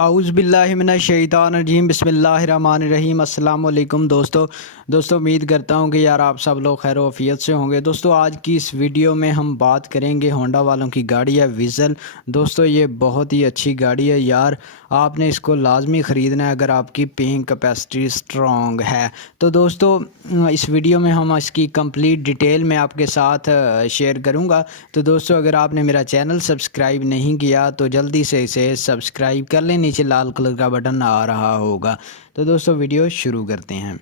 औज़ुबिल्लाहिमिनश्शैतानिर्रजीम बिस्मिल्लाहिर्रहमानिर्रहीम अस्सलाम वालेकुम दोस्तों उम्मीद करता हूँ कि यार आप सब लोग खैर वफ़ियत से होंगे। दोस्तों आज की इस वीडियो में हम बात करेंगे होंडा वालों की गाड़ी है विज़ल। दोस्तों ये बहुत ही अच्छी गाड़ी है यार, आपने इसको लाजमी ख़रीदना है अगर आपकी पेइंग कैपेसिटी स्ट्रॉन्ग है। तो दोस्तों इस वीडियो में हम इसकी कंप्लीट डिटेल में आपके साथ शेयर करूँगा। तो दोस्तों अगर आपने मेरा चैनल सब्सक्राइब नहीं किया तो जल्दी से इसे सब्सक्राइब कर लें, नीचे लाल कलर का बटन आ रहा होगा। तो दोस्तों वीडियो शुरू करते हैं।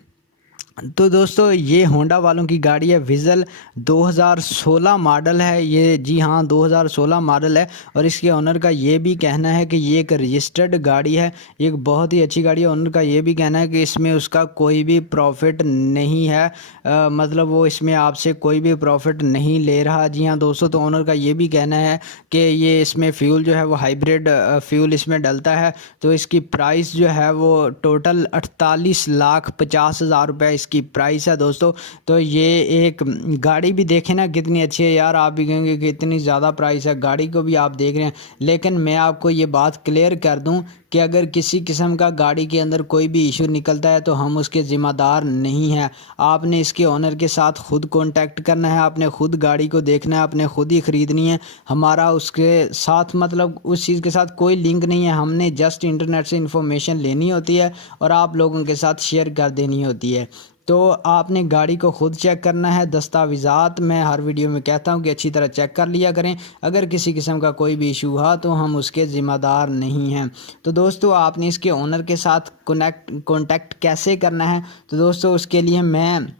तो दोस्तों ये होंडा वालों की गाड़ी है विज़ल, 2016 मॉडल है ये। जी हाँ 2016 मॉडल है और इसके ओनर का ये भी कहना है कि ये एक रजिस्टर्ड गाड़ी है, एक बहुत ही अच्छी गाड़ी है। ओनर का ये भी कहना है कि इसमें उसका कोई भी प्रॉफिट नहीं है, मतलब वो इसमें आपसे कोई भी प्रॉफिट नहीं ले रहा। जी हाँ दोस्तों, तो ओनर का ये भी कहना है कि ये इसमें फ्यूल जो है वो हाइब्रिड फ्यूल इसमें डलता है। तो इसकी प्राइस जो है वो टोटल 48,50,000 रुपये की प्राइस है दोस्तों। तो ये एक गाड़ी भी देखें ना कितनी अच्छी है यार, आप भी कहेंगे कि इतनी ज़्यादा प्राइस है, गाड़ी को भी आप देख रहे हैं। लेकिन मैं आपको ये बात क्लियर कर दूं कि अगर किसी किस्म का गाड़ी के अंदर कोई भी इशू निकलता है तो हम उसके ज़िम्मेदार नहीं हैं। आपने इसके ओनर के साथ खुद कांटेक्ट करना है, आपने खुद गाड़ी को देखना है, आपने खुद ही ख़रीदनी है। हमारा उसके साथ मतलब उस चीज़ के साथ कोई लिंक नहीं है, हमने जस्ट इंटरनेट से इंफॉर्मेशन लेनी होती है और आप लोगों के साथ शेयर कर देनी होती है। तो आपने गाड़ी को ख़ुद चेक करना है। दस्तावेज़ात मैं हर वीडियो में कहता हूं कि अच्छी तरह चेक कर लिया करें। अगर किसी किस्म का कोई भी इशू हुआ तो हम उसके ज़िम्मेदार नहीं हैं। तो दोस्तों आपने इसके ओनर के साथ कॉन्टैक्ट कैसे करना है, तो दोस्तों उसके लिए मैं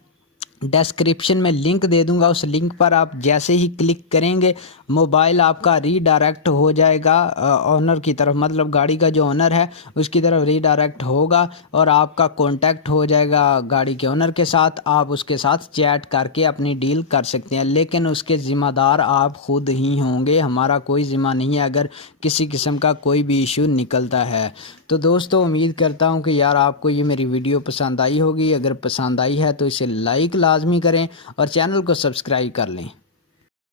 डिस्क्रिप्शन में लिंक दे दूंगा। उस लिंक पर आप जैसे ही क्लिक करेंगे मोबाइल आपका रीडायरेक्ट हो जाएगा ओनर की तरफ, मतलब गाड़ी का जो ओनर है उसकी तरफ रीडायरेक्ट होगा और आपका कांटेक्ट हो जाएगा गाड़ी के ओनर के साथ। आप उसके साथ चैट करके अपनी डील कर सकते हैं, लेकिन उसके ज़िम्मेदार आप खुद ही होंगे, हमारा कोई ज़िम्मा नहीं है अगर किसी किस्म का कोई भी इशू निकलता है। तो दोस्तों उम्मीद करता हूँ कि यार आपको ये मेरी वीडियो पसंद आई होगी। अगर पसंद आई है तो इसे लाइक लाजमी करें और चैनल को सब्सक्राइब कर लें।